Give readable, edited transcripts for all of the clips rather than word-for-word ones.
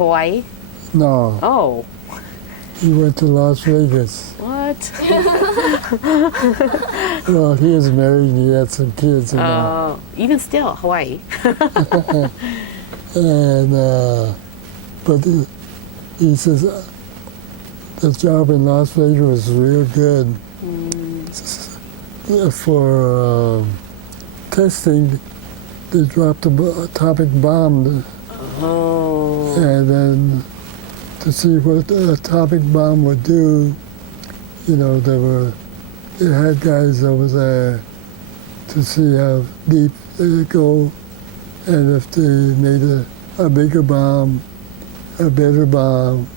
Hawaii? No, Oh, he went to Las Vegas. what? Well, he was married and he had some kids and all. Even still, Hawaii. And, but he says the job in Las Vegas was real good. For testing, they dropped an atomic bomb. Oh. And then to see what the atomic bomb would do, you know, they had guys over there to see how deep they would go, and if they made a bigger bomb, a better bomb.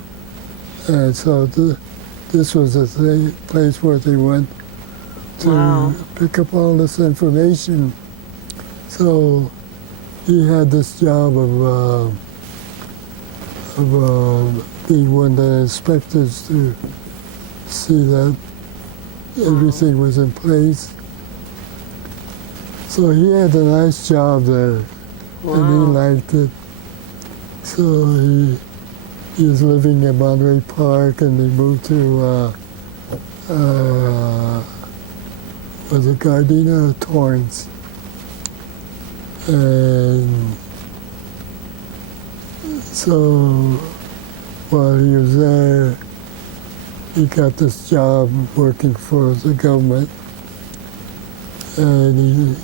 And so this was the place where they went to pick up all this information. So he had this job of being one of the inspectors to see that everything was in place. So he had a nice job there, and he liked it. So he was living in Monterey Park, and he moved to was it Gardena or Torrance? And so while he was there, he got this job working for the government. And he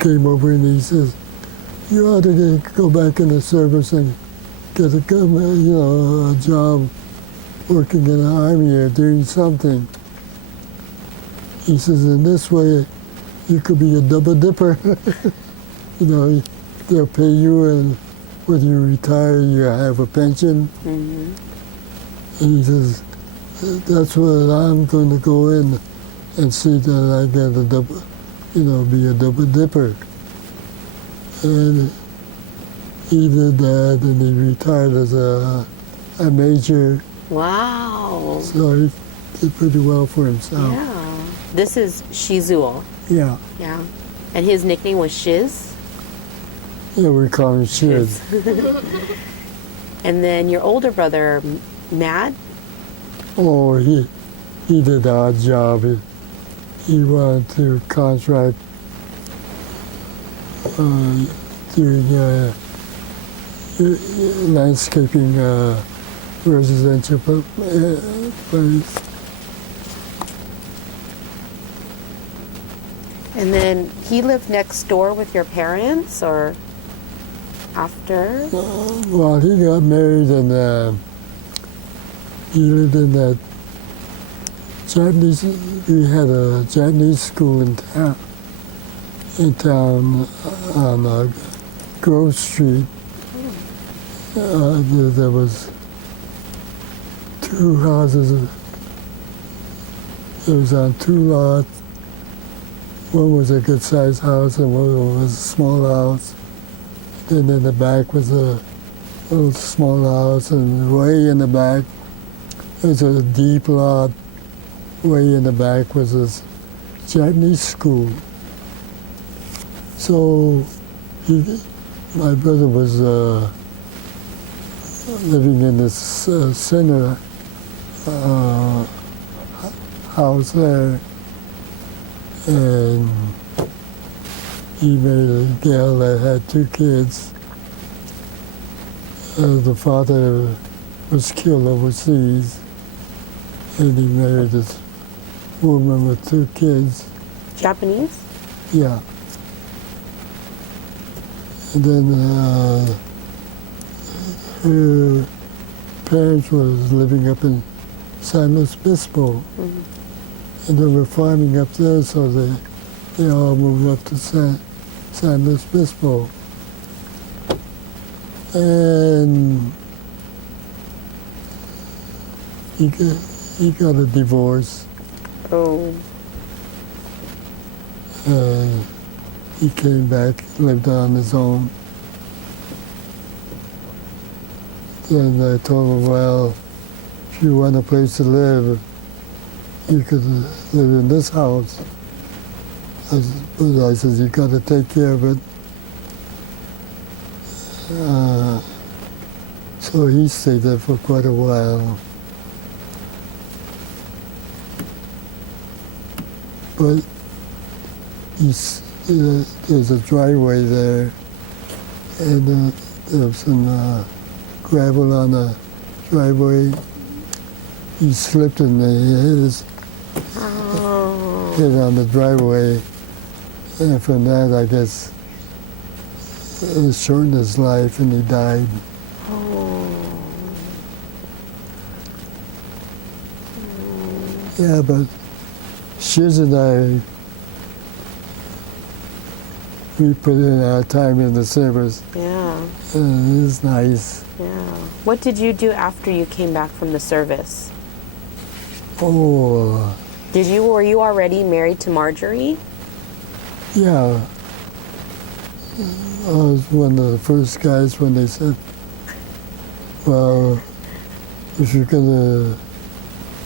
came over and he says, "You ought to go back in the service and get a government, you know, a job working in the Army or doing something." He says, "In this way, you could be a double dipper." You know, they'll pay you, and when you retire, you have a pension. And he says, "That's what I'm going to go in and see that I get a double, you know, be a double dipper." And he did that, and he retired as a major. Wow. So he did pretty well for himself. Yeah. This is Shizuo. Yeah. Yeah. And his nickname was Shiz? Yeah, we call him Shiz. And then your older brother, Matt? Oh, he did an odd job. He wanted to contract doing landscaping residential place. And then he lived next door with your parents, or after? Well, he got married and he lived in that Japanese. We had a Japanese school in town on Grove Street. There was two houses. It was on two lots. One was a good-sized house and one was a small house. Then in the back was a little small house, and way in the back was a deep lot. Way in the back was this Japanese school. So my brother was living in this center house there, and he married a gal that had two kids. The father was killed overseas, and he married this woman with two kids. Japanese? Yeah. And then her parents was living up in San Luis Obispo. And they were farming up there, so they all moved up to San Luis Obispo. And he got a divorce. Oh. And he came back, lived on his own. Then I told him, well, if you want a place to live, you could live in this house. But I said, you got to take care of it. So he stayed there for quite a while. But there's a driveway there, and there's some gravel on the driveway. He slipped and he hit his head on the driveway, and from that, I guess, it shortened his life, and he died. Yeah, but Shiz and I, we put in our time in the service. Yeah. It was nice. Yeah. What did you do after you came back from the service? Oh, Were you already married to Marjorie? yeah. I was one of the first guys when they said, well, if you're gonna,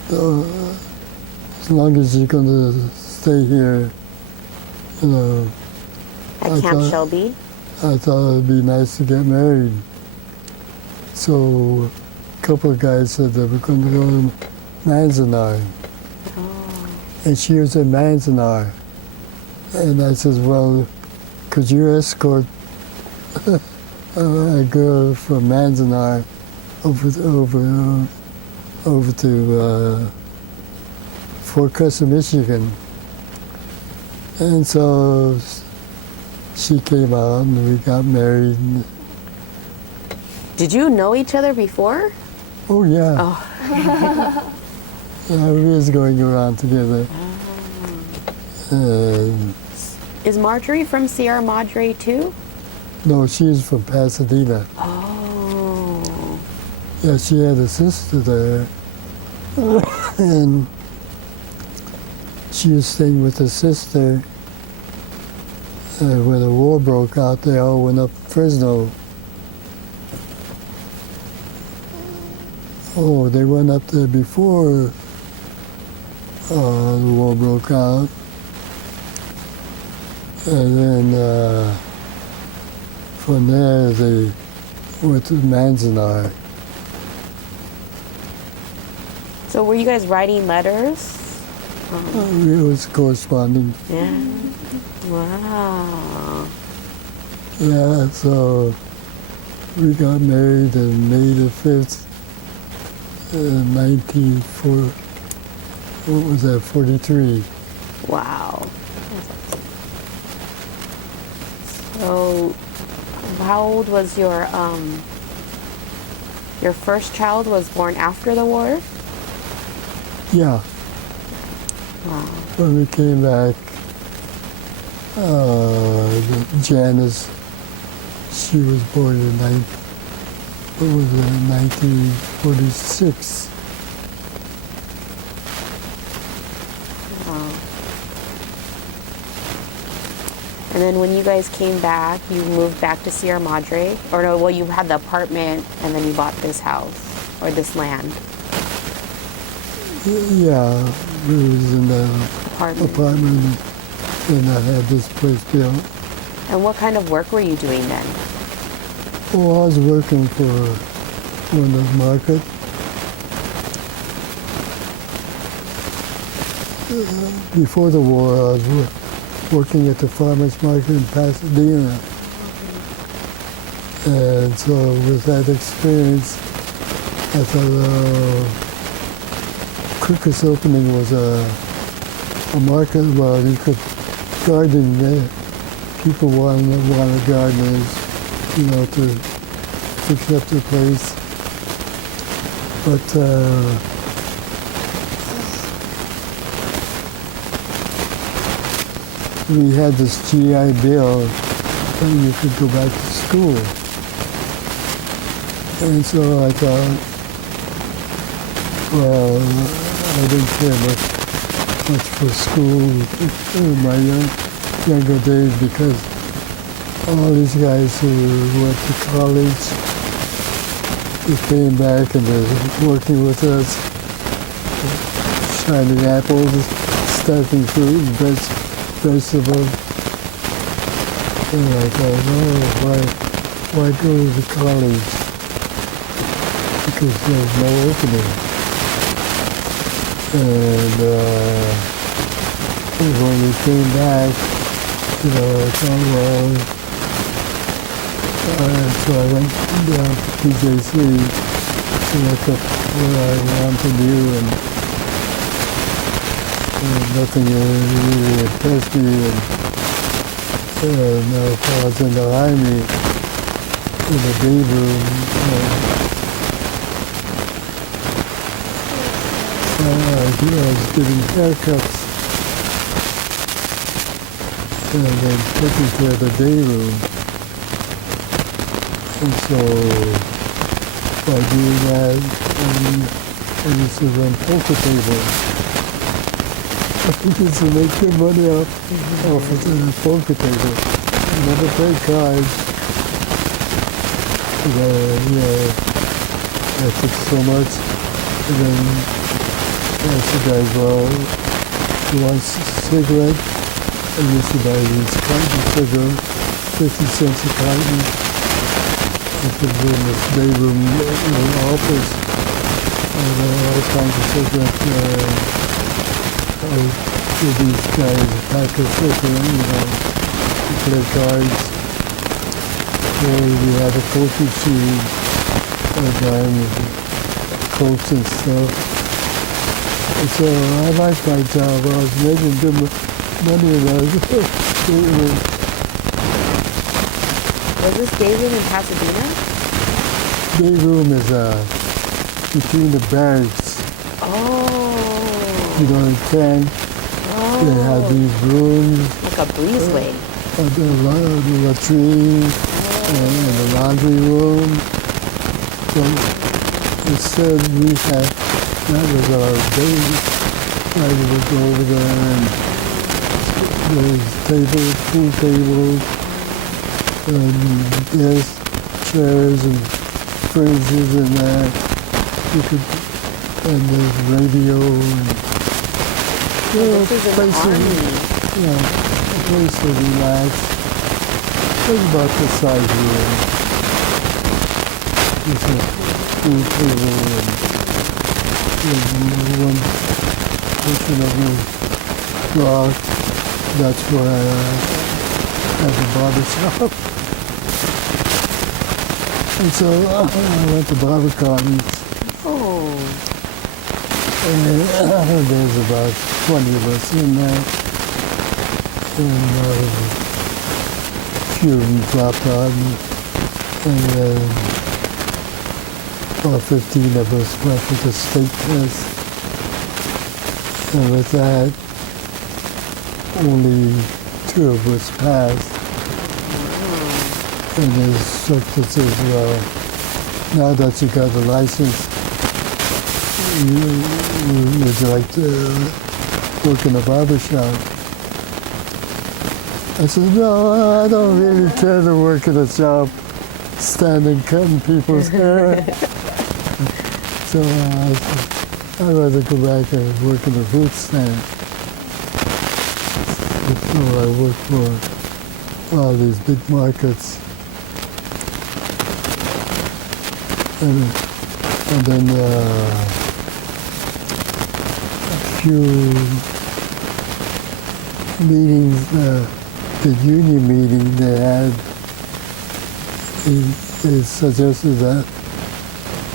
as long as you're gonna stay here, you know. At Camp Shelby? I thought it'd be nice to get married. So a couple of guys said they were going to go to Manzanar. Oh. And she was in Manzanar. And I said, well, could you escort a girl from Manzanar over to Fort Custer, Michigan? And so she came out and we got married. Did you know each other before? Oh, yeah. Oh. Yeah, we was going around together. Is Marjorie from Sierra Madre too? No, she's from Pasadena. Oh. Yeah, she had a sister there. And she was staying with her sister. When the war broke out, they all went up to Fresno. Oh, they went up there before the war broke out. And then from there, they went to Manzanar. So were you guys writing letters? It was corresponding. Yeah. Wow. Yeah, so we got married on May the 5th, 43. Wow. So how old was your first child was born after the war? Yeah. Wow. When we came back, Janice, she was born in 1946. Wow. And then when you guys came back, you moved back to Sierra Madre? Or no, well, you had the apartment and then you bought this house or this land? Yeah, we was in the apartment and I had this place built. And what kind of work were you doing then? Oh, I was working for one of the market. Before the war, I was working at the farmer's market in Pasadena. And so with that experience, I thought quickest opening was a market where you could garden there. People wanted gardeners, you know, to fix up their place. But we had this GI Bill that you could go back to school. And so I thought, well, I didn't care much for school in my younger days because all these guys who went to college, they came back and they're working with us, shining apples, stacking fruit and vegetables. And I thought, oh, why go to college? because there was no opening. And when we came back, I thought, well, so I went down to PJC to look up what I want to do, and nothing really impressed me. And I was in the Army, in the day room. I was getting haircuts and then taking care of the day room. And so by doing that, I used to run poker tables. I used to make good money off of the poker table. I never played cards. I took so much. And then I asked the guys, well, who wants a cigarette? I used to buy these carton of cigarettes, 50 cents a carton. I put it in this day room office, and all kinds of cigarettes. I give these guys a pack of cigarettes, to play cards. Or we had a poker machine, Coke and stuff. And so I liked my job. I was making good money when I was Was this day room in Pasadena? day room is between the barracks. Oh. In tank. They had these rooms. Like a breezeway. The latrine and the laundry room. So instead we had, that was our day. I would go over there and there's tables, pool tables, and desks, chairs, and furniture and that. And there's radio and This is an army. a place to relax. It's about the size room. There's a pool table and one portion of the block. That's where I have a barber shop. And so I went to barber cartons. Oh. And there's about 20 of us in there. And a few of them dropped out. And about 15 of us went for the state test. And with that, only 2 of us passed. And the instructor says, well, now that you got the license, would you like to work in a barber shop? I said, no, I don't really care to work in a shop, standing cutting people's hair. So I said, I'd rather go back and work in a fruit stand. So I worked for all these big markets. And then a few meetings, the union meeting they had, they suggested that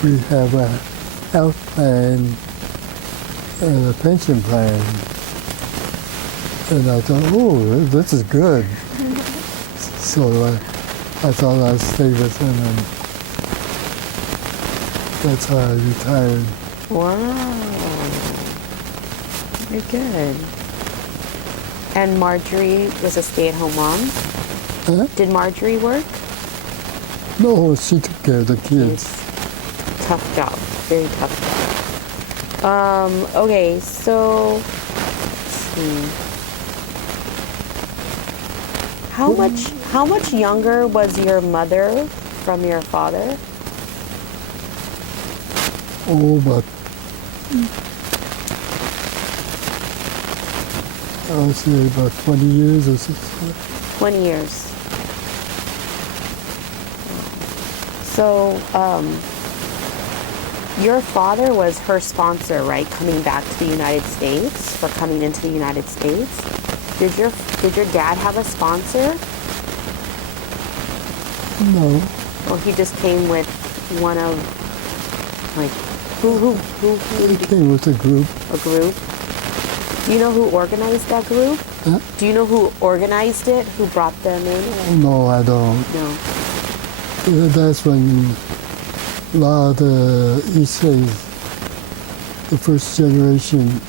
we have a health plan and a pension plan. And I thought, oh, this is good. So I thought I'd stay with them, and that's how I retired. Wow. Very good. And Marjorie was a stay-at-home mom? Huh? Did Marjorie work? No, she took care of the kids. Tough job. Very tough job. Okay, so let's see. How much younger was your mother from your father? Oh, but I would say about 20 years or so. 20 years. So, Your father was her sponsor, right? Coming back to the United States, for coming into the United States. Did your dad have a sponsor? No, Or he just came with one of, like, who he came with a group. a group? Do you know who organized that group? Huh? Do you know who organized it? Who brought them in? No, I don't. No. That's when a lot of the Issei's, the first generation,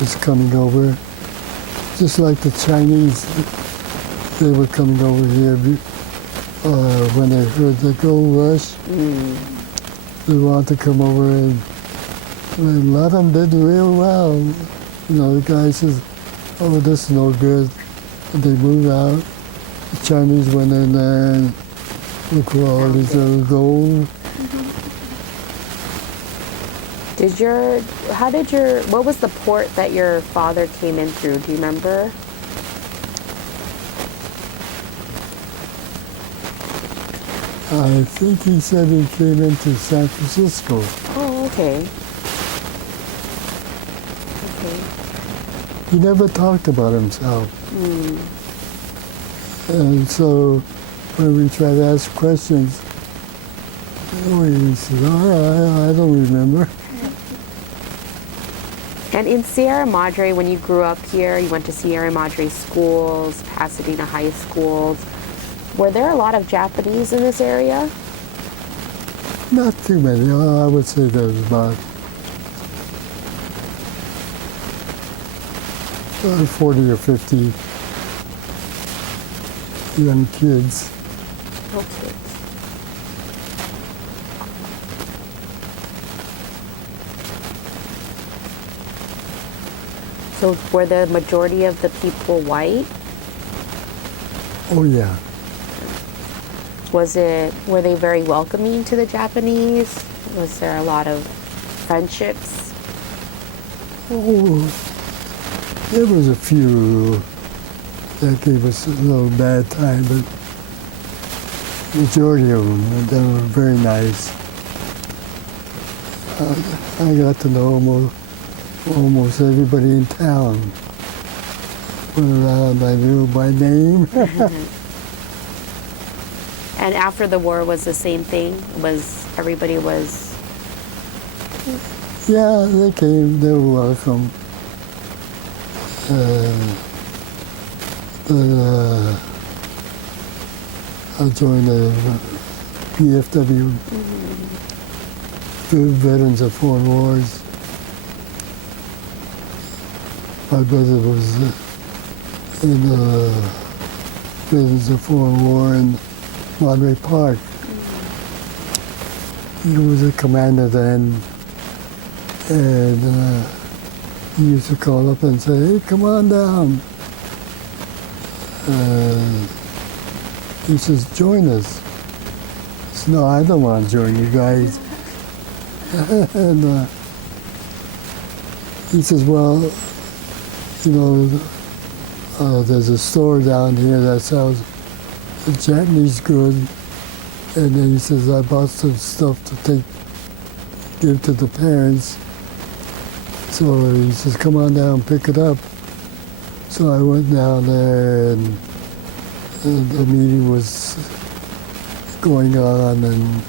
was coming over. Just like the Chinese, they were coming over here when they heard the gold rush. They wanted to come over, and a lot of them did real well. You know, the guy says, "Oh, this is no good," and they moved out. The Chinese went in there and looked for all these little gold. What was the port that your father came in through? Do you remember? I think he said he came into San Francisco. Oh, okay. Okay. He never talked about himself. And so when we try to ask questions, he says, "Oh, I don't remember." And in Sierra Madre, when you grew up here, you went to Sierra Madre schools, Pasadena high schools. Were there a lot of Japanese in this area? Not too many. I would say there's about 40 or 50 young kids. Okay. So were the majority of the people white? Oh yeah. Were they very welcoming to the Japanese? Was there a lot of friendships? Oh, there was a few that gave us a little bad time, but majority of them, they were very nice. I got to know almost everybody in town. Went around, I knew by name. And after the war was the same thing? Everybody was... Yeah, they came, they were welcome. I joined the VFW, Veterans of Foreign Wars. My brother was in the Veterans of Foreign War in Monterey Park. He was a commander then, and he used to call up and say, "Hey, come on down." He says, "Join us." I said, "No, I don't want to join you guys." And he says, "Well, you know, there's a store down here that sells Japanese goods." And then he says, "I bought some stuff to give to the parents." So he says, "Come on down and pick it up." So I went down there, and the meeting was going on, and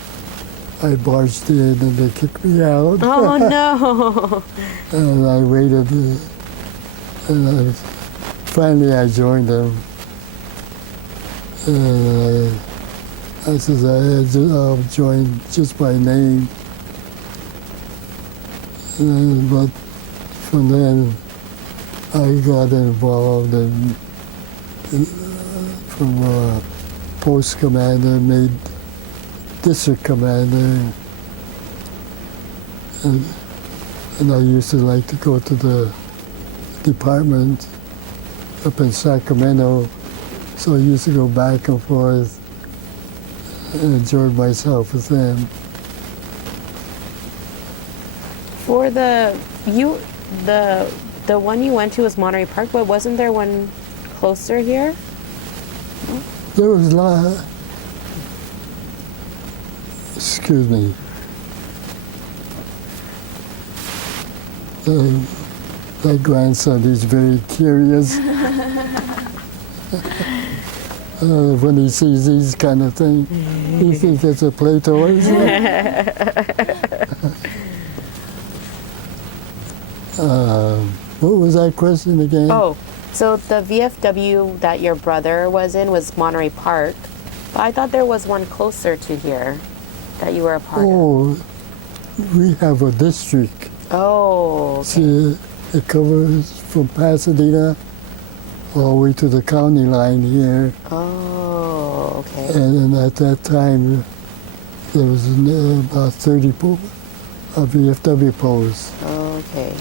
I barged in, and they kicked me out. Oh, no. And I waited, and finally I joined them. And I says, I'll join just by name. But from then, I got involved from post commander, made district commander. And I used to like to go to the department up in Sacramento. So I used to go back and forth and enjoyed myself with them. For the one you went to was Monterey Park, but wasn't there one closer here? There was a lot, excuse me, my grandson is very curious. When he sees these kind of things, he thinks it's a play toy. What was that question again? Oh, so the VFW that your brother was in was Monterey Park, but I thought there was one closer to here that you were a part of. Oh, we have a district. Oh, okay. See, it covers from Pasadena all the way to the county line here. Oh, okay. And at that time, there was about 30 VFW posts. Okay.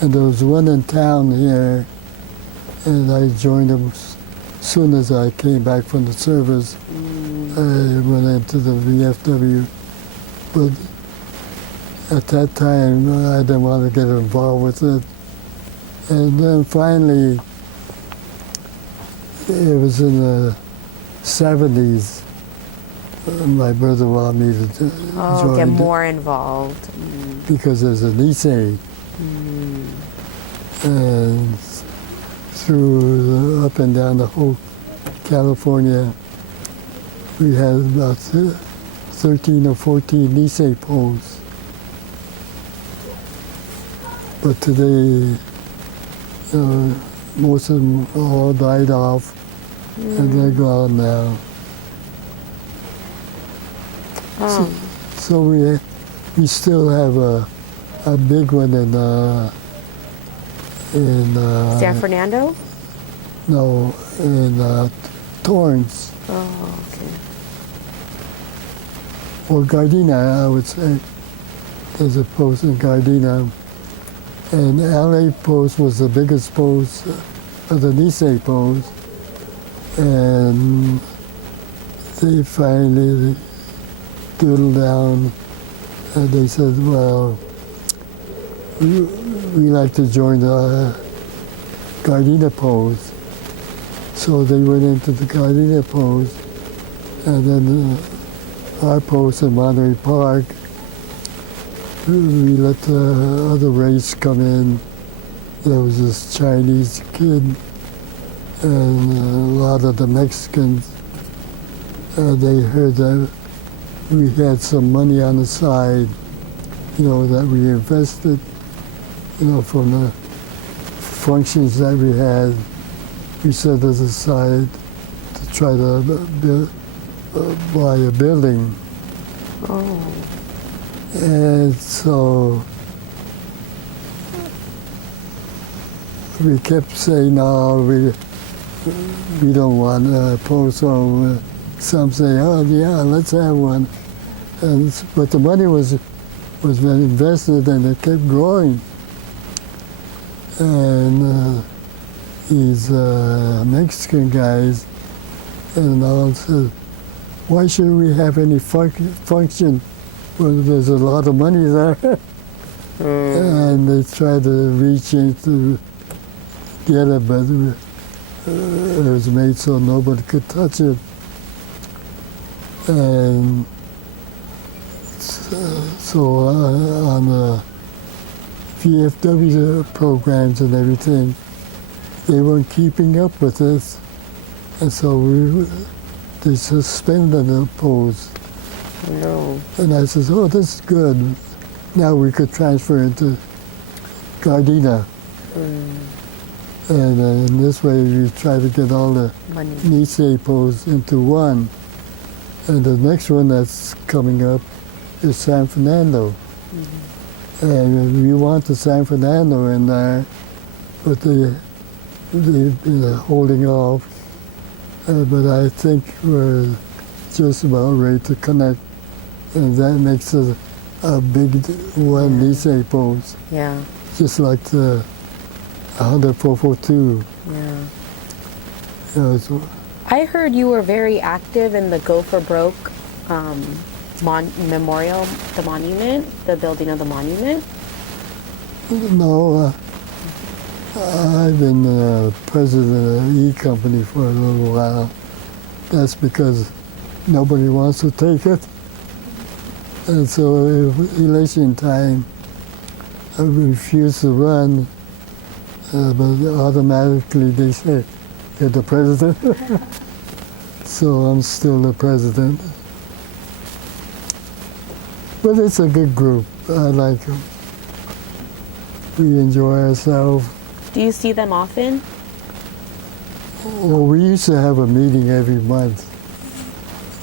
And there was one in town here, and I joined them as soon as I came back from the service. I went into the VFW. But at that time, I didn't want to get involved with it. And then finally, it was in the 70s, my brother wanted me to join. Get more involved. Because there's an Nisei. And through up and down the whole California, we had about 13 or 14 Nisei poles. But today, most of them all died off, and they're gone now. So we still have a big one in San Fernando? No, in Torrance. Oh, okay. Or Gardena, I would say. There's a post in Gardena. And LA post was the biggest post of the Nisei post. And they finally doodled down and they said, well, we like to join the Gardena post. So they went into the Gardena post, and then our post in Monterey Park, we let the other race come in. There was this Chinese kid and a lot of the Mexicans. They heard that we had some money on the side, that we invested, from the functions that we had. We set it aside to try to buy a building. Oh. And so we kept saying, no, we don't want a post. So some say, oh yeah, let's have one. But the money was invested and it kept growing. And these Mexican guys and all said, why should we have any function when there's a lot of money there? And they tried to reach in to get it, but it was made so nobody could touch it. And so on the VFW programs and everything, they weren't keeping up with this. And so they suspended the post. No. And I said, oh, this is good. Now we could transfer into Gardena. And in this way, we try to get all the Nisei posts into one. And the next one that's coming up is San Fernando. And we want the San Fernando in there, but they've been holding off. But I think we're just about ready to connect. And that makes it a big one Nisei post. Yeah. Just like the 100-442. Yeah. I heard you were very active in the Go for Broke memorial, the monument, the building of the monument. No, I've been president of E-Company for a little while. That's because nobody wants to take it. And so election time, I refuse to run, but automatically they say, you're the president. So I'm still the president. But it's a good group. I like them. We enjoy ourselves. Do you see them often? Well, we used to have a meeting every month.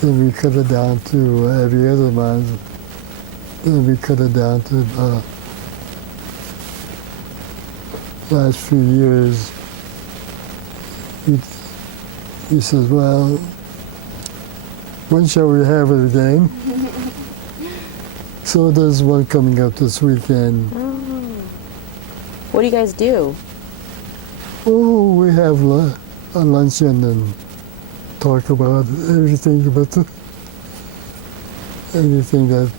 Then we cut it down to every other month. Then we cut it down to last few years. He says, well, when shall we have it again? So there's one coming up this weekend. Oh. What do you guys do? Oh, we have a luncheon and talk about everything anything that,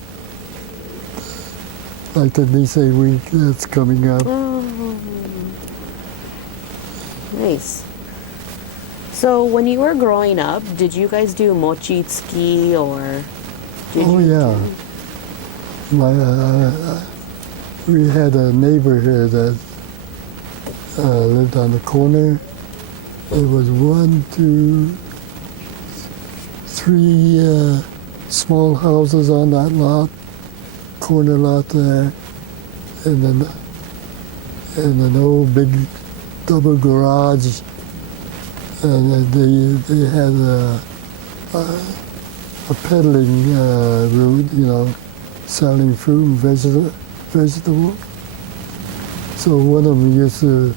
like the Nisei week that's coming up. Oh. Nice. So when you were growing up, did you guys do mochitsuki or did Oh you yeah. We had a neighbor here that lived on the corner. There was 1, 2, 3 small houses on that lot, corner lot there, and then an old big double garage. And they had a peddling route, selling fruit and vegetable. So one of them used to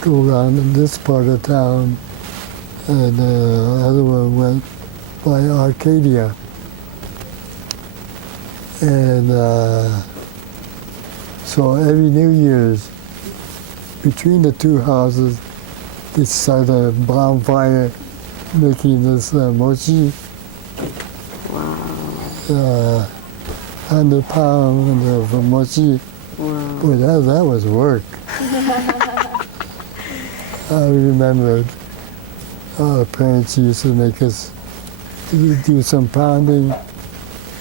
go around in this part of town, and the other one went by Arcadia. And so every New Year's, between the two houses, they started a bonfire making this mochi. Wow. 100 pounds of mochi. Wow. Boy, that was work. I remember our parents used to make us do some pounding.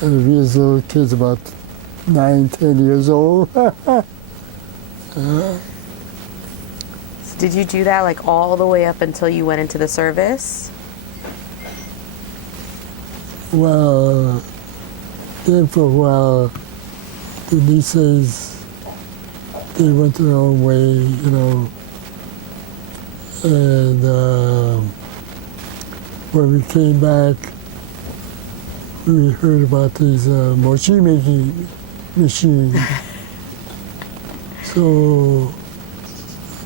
And we was little kids, about 9, 10 years old. So did you do that like all the way up until you went into the service? Well, then for a while, the Niseis, they went their own way, And when we came back, we heard about these mochi making machines. So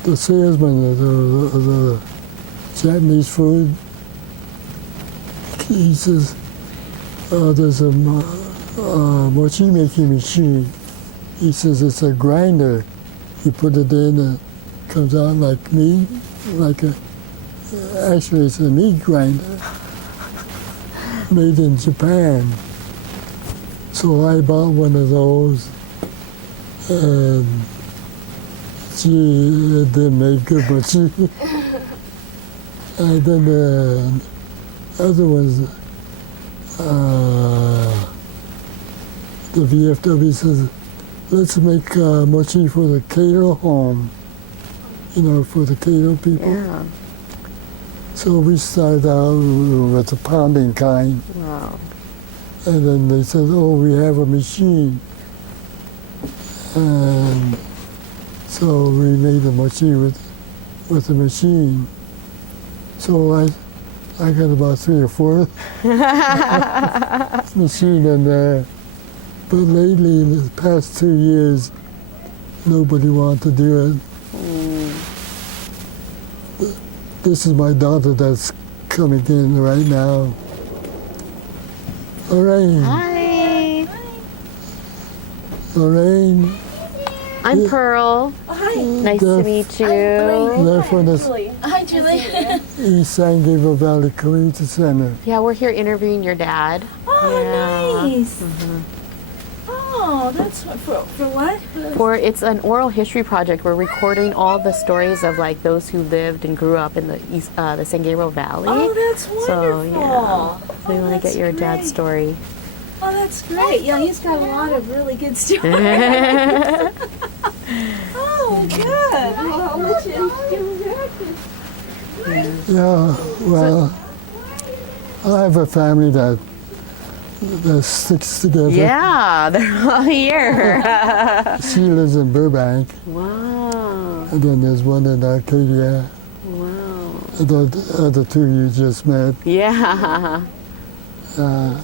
the salesman of the Japanese food, he says, there's a mochi making machine. He says it's a grinder. You put it in and it comes out like meat, actually it's a meat grinder made in Japan. So I bought one of those, and gee, it didn't make good mochi. And then the other ones, the VFW says, let's make mochi for the Cato home, for the Cato people. Yeah. So we started out with the pounding kind. Wow. And then they said, oh, we have a machine. And so we made the mochi with the machine. So I got about 3 or 4 machine in there. But lately, in the past 2 years, nobody wanted to do it. This is my daughter that's coming in right now. Lorraine. Hi. Lorraine. I'm Pearl. Hi. Nice to meet you. They're from the Hi, Julie. East San Gabriel Valley Community Center. Yeah, we're here interviewing your dad. Oh, Yeah. nice. Oh, that's for what? It's an oral history project. We're recording all the stories of like those who lived and grew up in the San Gabriel Valley. Oh, that's So wonderful. yeah, so we want to that's get your dad's great. story. Oh, that's great. Yeah, he's got a lot of really good stories. Oh, good. Well, which is Yeah, well, I have a family that sticks together. Yeah, they're all here. She lives in Burbank, Wow. and then there's one in Arcadia. Wow. The other two you just met. Yeah. Uh,